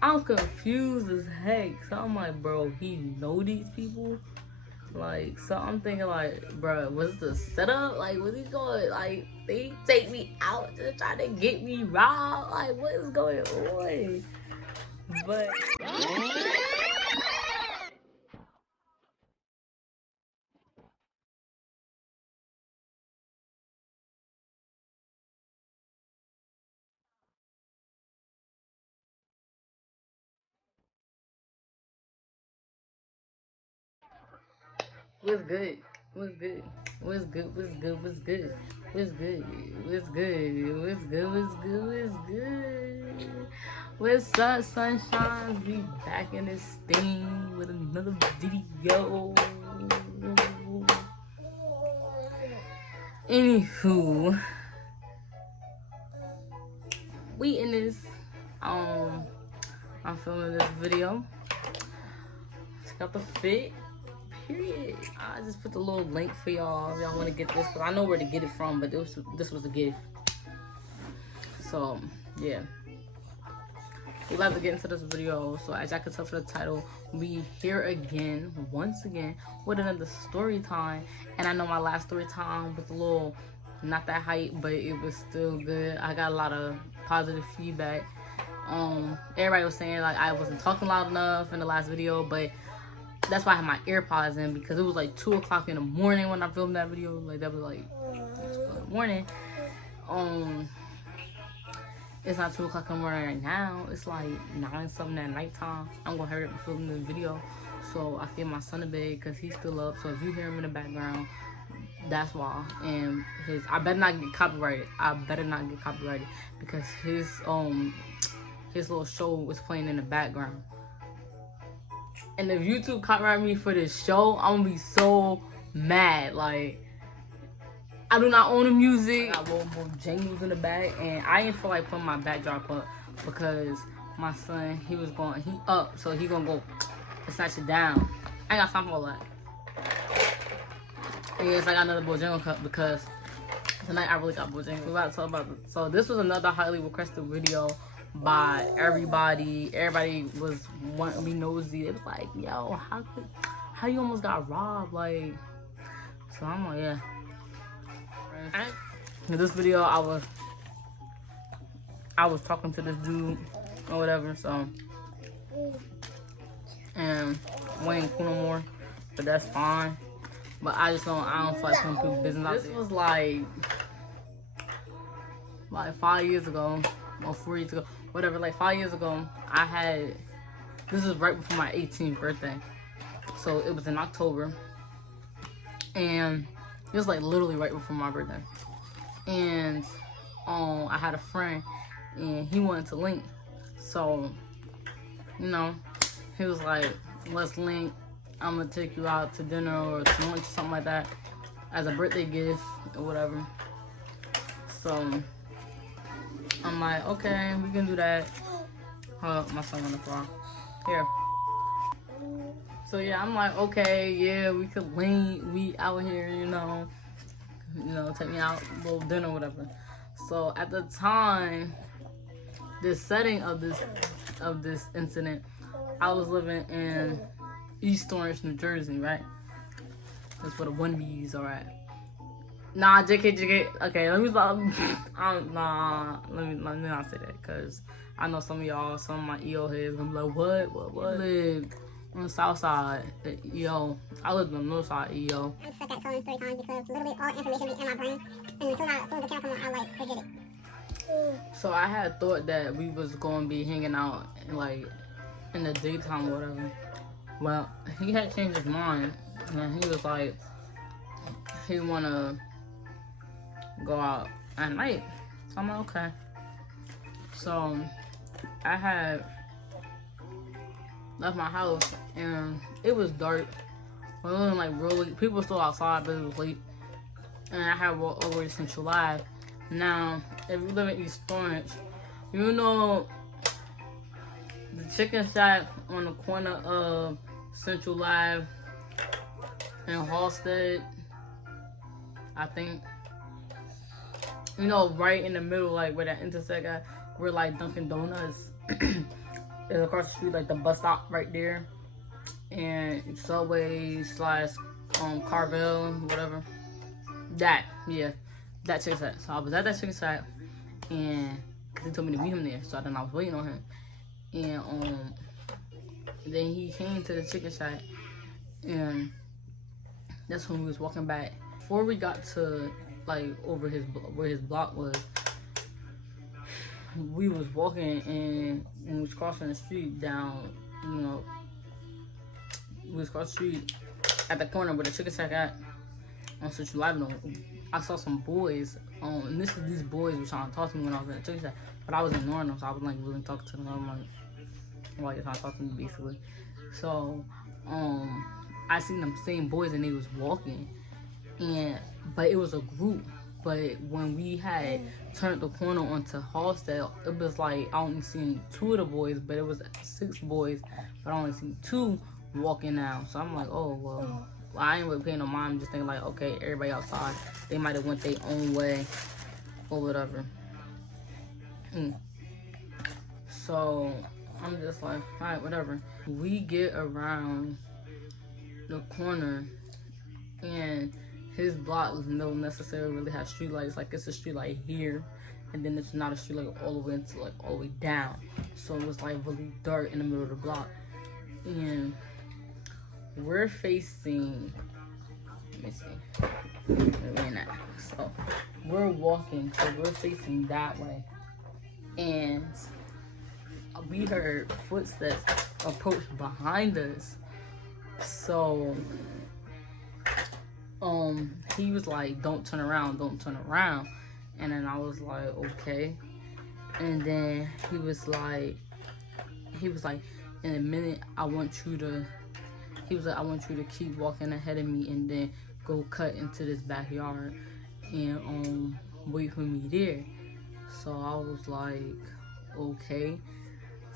I'm confused as heck. So I'm like, bro, he know these people? Like, so I'm thinking like, bro, was the setup? Like, was he going, like, they take me out to try to get me robbed? Like, what is going on? But what's good? What's good? What's good? What's good? What's good? What's good? What's good? What's good? What's good? What's good? What's up, Sunshine? We back in this thing with another video. Anywho, we in this. I'm filming this video. Check out the fit. Period. I just put the little link for y'all if y'all want to get this, because I know where to get it from, but this was a gift. So yeah, we about to get into this video. So as y'all can tell from the title, we here again, once again, with another story time. And I know my last story time was a little not that hype, but it was still good. I got a lot of positive feedback. Everybody was saying like I wasn't talking loud enough in the last video, but that's why I had my AirPods in, because it was like 2 o'clock in the morning when I filmed that video. Like that was like 2 o'clock in the morning. It's not 2 o'clock in the morning right now. It's like 9 something at nighttime. I'm gonna hurry up and film this video so I can get my son to bed, because he's still up. So if you hear him in the background, that's why. And I better not get copyrighted. I better not get copyrighted, because his little show was playing in the background. And if YouTube copyright me for this show, I'm gonna be so mad. Like, I do not own the music. I got little jingles in the back, and I didn't feel like putting my backdrop up because my son, he up, so he gonna go and snatch it down. I ain't got time for all that. And yes, I got another Bojangle cup because tonight I really got Bojangle. We're about to talk about it. So this was another highly requested video by everybody. Everybody was wanting me nosy. It was like, yo, how you almost got robbed? Like, so I'm like, yeah. In this video, I was talking to this dude or whatever. So, and we ain't cool no more, but that's fine. But I don't feel like putting people's business out there. This was like 5 years ago or 4 years ago, whatever. Like 5 years ago, this is right before my 18th birthday. So it was in October, and it was like literally right before my birthday. And I had a friend, and he wanted to link. So, you know, he was like, let's link. I'm gonna take you out to dinner or to lunch or something like that as a birthday gift or whatever. So I'm like, okay, we can do that. Oh, my son on the floor. Here. So yeah, I'm like, okay, yeah, we could link. We out here, you know, take me out, little dinner, whatever. So at the time, the setting of this incident, I was living in East Orange, New Jersey, right? That's where the one B's are at. Nah, JK. Okay, let me stop. Let me not say that, because I know some of my EO heads gonna be like, what? I live on the south side, EO. I live on the north side, EO. I suck at telling story time because literally all information be in my brain, and as soon as the camera come on, I like forget it. So I had thought that we was gonna be hanging out in the daytime or whatever. Well, he had changed his mind, and he was like, he wanna go out at night. So I'm like, okay. So I had left my house, and it was dark. It wasn't like really, people were still outside, but it was late. And I had walked over to Central Live. Now, if you live in East Orange, you know the chicken shack on the corner of Central Live and Halstead, I think. You know, right in the middle, like where that intersect at, where like Dunkin' Donuts It's across the street, like the bus stop right there, and Subway slash Carvel, whatever. That chicken shack. So I was at that chicken shack, and cause he told me to meet him there, so then I was waiting on him, and then he came to the chicken shack, and that's when we was walking back. Before we got to like over where his block was, we was walking, and we was crossing the street down, you know, we was crossing the street at the corner where the chicken shack at on Central Avenue. I saw some boys, and these boys were trying to talk to me when I was in the chicken shack, but I was ignoring them, so I was like really talking to them. I'm like, why you trying to talk to me, basically? So, I seen them same boys, and they was walking, but it was a group. But when we had turned the corner onto Hallsdale, it was like I only seen 2 of the boys, but it was 6 boys, but I only seen 2 walking now. So I'm like, oh well, I ain't really paying no mind. I'm just thinking like, okay, everybody outside, they might have went their own way or whatever. So I'm just like, all right, whatever. We get around the corner, and his block don't necessarily really have street lights. Like, it's a street light here, and then it's not a street light all the way into like all the way down. So it was like really dark in the middle of the block, and we're facing. Let me see. So we're walking, so we're facing that way, and we heard footsteps approach behind us. So he was like, don't turn around, and then I was like, okay. And then he was like, in a minute, I want you to keep walking ahead of me, and then go cut into this backyard and wait for me there. So I was like, okay.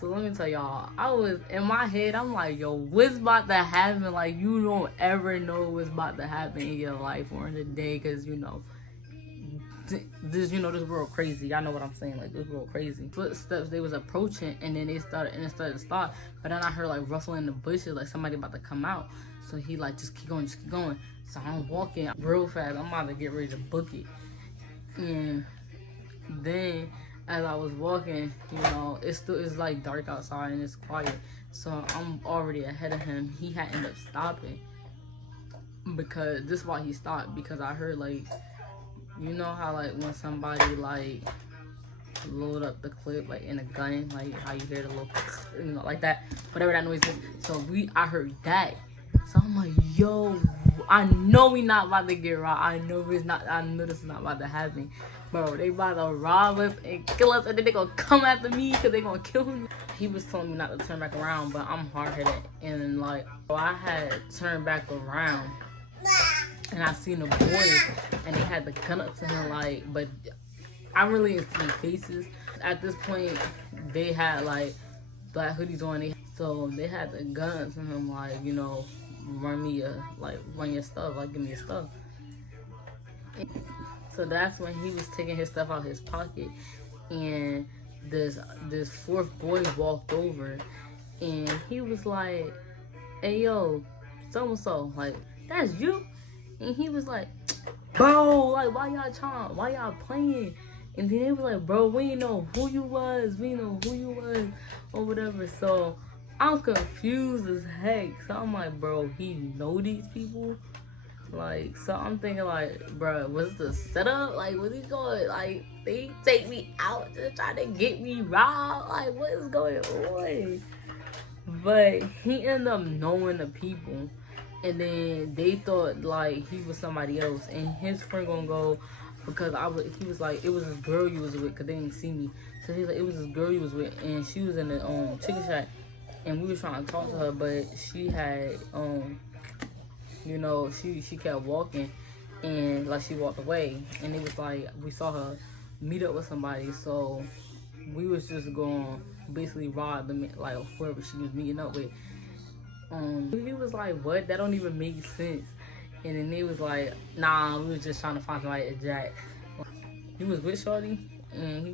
So let me tell y'all, I was in my head, I'm like, yo, what's about to happen? Like, you don't ever know what's about to happen in your life or in the day, because this world crazy. Y'all know what I'm saying? Like, this world crazy. Footsteps, they was approaching, and then it started to stop. But then I heard like ruffling in the bushes, like somebody about to come out. So he like, just keep going. So I'm walking real fast. I'm about to get ready to book it. And then as I was walking, it's like dark outside and it's quiet. So I'm already ahead of him. He had ended up stopping, because this is why he stopped, because I heard like, you know how like when somebody like load up the clip like in a gun, like how you hear the little, like that, whatever that noise is. So I heard that. So I'm like, yo, I know we not about to get robbed. I know this is not about to happen. Bro, they about to rob us and kill us, and then they gonna come after me because they gonna kill me. He was telling me not to turn back around, but I'm hard-headed, and like, so I had turned back around, and I seen the boys, and they had the gun up to him, like, but I really didn't see faces. At this point, they had like black hoodies on, so they had the gun to him, like, run your stuff, like, give me your stuff. So that's when he was taking his stuff out of his pocket, and this 4th boy walked over, and he was like, hey yo, so-and-so, like, that's you? And he was like, bro, like, why y'all playing? And then they was like, bro, we didn't know who you was, or whatever. So I'm confused as heck. So I'm like, bro, he know these people? Like, so I'm thinking like, bro, was this a setup? Like, was he going, like, they take me out to try to get me robbed? Like, what is going on? But he ended up knowing the people, and then they thought like he was somebody else, and his friend gonna go, because he was like, it was this girl you was with, because they didn't see me. So he was like, it was this girl you was with, and she was in the chicken shack, and we was trying to talk to her, but she had she kept walking, and like she walked away, and it was like we saw her meet up with somebody, so we was just going to basically rob them, like whoever she was meeting up with. He was like, what? That don't even make sense. And then they was like, nah, we was just trying to find somebody to jack. He was with shorty, and he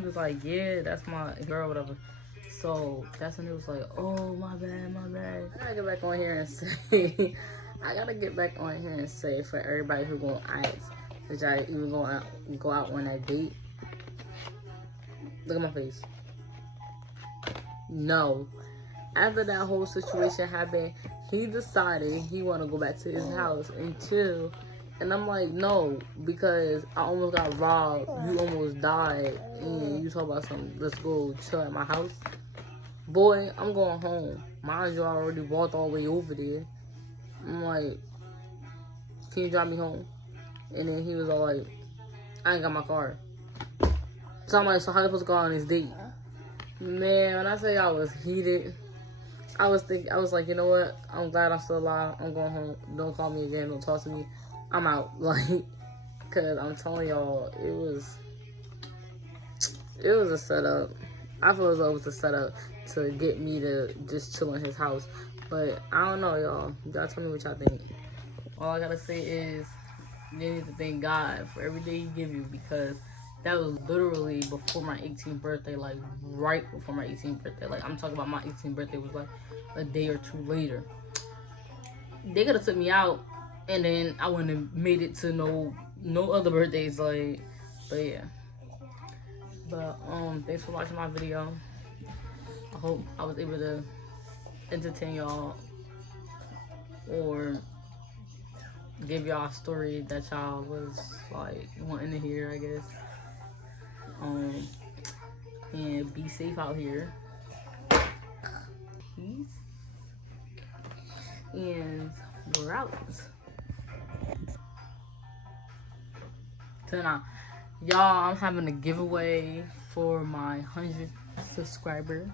was like, yeah, that's my girl, whatever. So that's when it was like, oh, my bad. I gotta get back on here and say, for everybody who gonna ask, did I even go out on that date? Look at my face. No. After that whole situation happened, he decided he want to go back to his house and chill. And I'm like, no, because I almost got robbed. You almost died. And you talk about something, let's go chill at my house. Boy, I'm going home. Mind you, I already walked all the way over there. I'm like, can you drive me home? And then he was all like, I ain't got my car. So I'm like, so how you supposed to go on this date? Man, when I say I was heated, I was like, you know what? I'm glad I'm still alive. I'm going home. Don't call me again. Don't talk to me. I'm out. Like, cause I'm telling y'all, it was a setup. I feel as though it was a setup to get me to just chill in his house. But I don't know, y'all. Y'all tell me what y'all think. All I gotta say is, you need to thank God for every day He give you, because that was literally before my 18th birthday, like right before my 18th birthday. Like, I'm talking about my 18th birthday was like a day or two later. They could have took me out, and then I wouldn't have made it to no other birthdays. Like, but yeah. But thanks for watching my video. I hope I was able to entertain y'all or give y'all a story that y'all was like wanting to hear, I guess. And be safe out here. Peace. And we're out. So now, y'all, I'm having a giveaway for my 100th subscriber.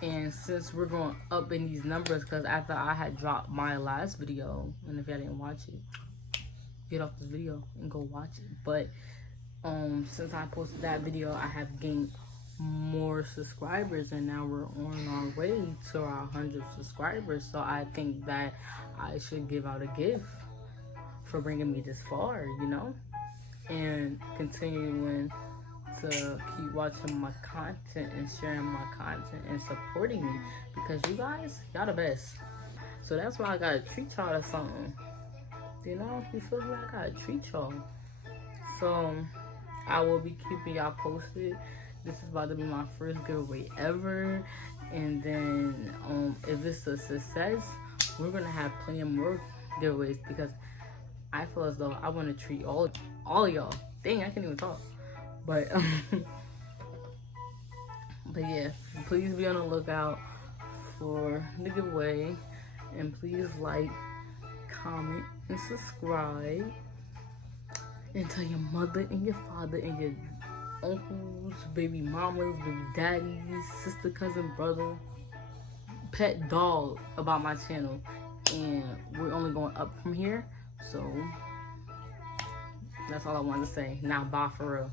And since we're going up in these numbers, because after I had dropped my last video, and if y'all didn't watch it, get off this video and go watch it. But since I posted that video, I have gained more subscribers, and now we're on our way to our 100 subscribers. So I think that I should give out a gift for bringing me this far, you know, and continuing to keep watching my content and sharing my content and supporting me, because you guys, y'all the best. So that's why I gotta treat y'all to something, you know. You feel me? I gotta treat y'all. So I will be keeping y'all posted. This is about to be my first giveaway ever, and then if it's a success, we're gonna have plenty of more giveaways, because I feel as though I want to treat all of y'all. Dang, I can't even talk. But but yeah, please be on the lookout for the giveaway, and please like, comment, and subscribe, and tell your mother and your father and your uncles, baby mamas, baby daddies, sister, cousin, brother, pet dog about my channel. And we're only going up from here. So that's all I wanted to say. Now, bye for real.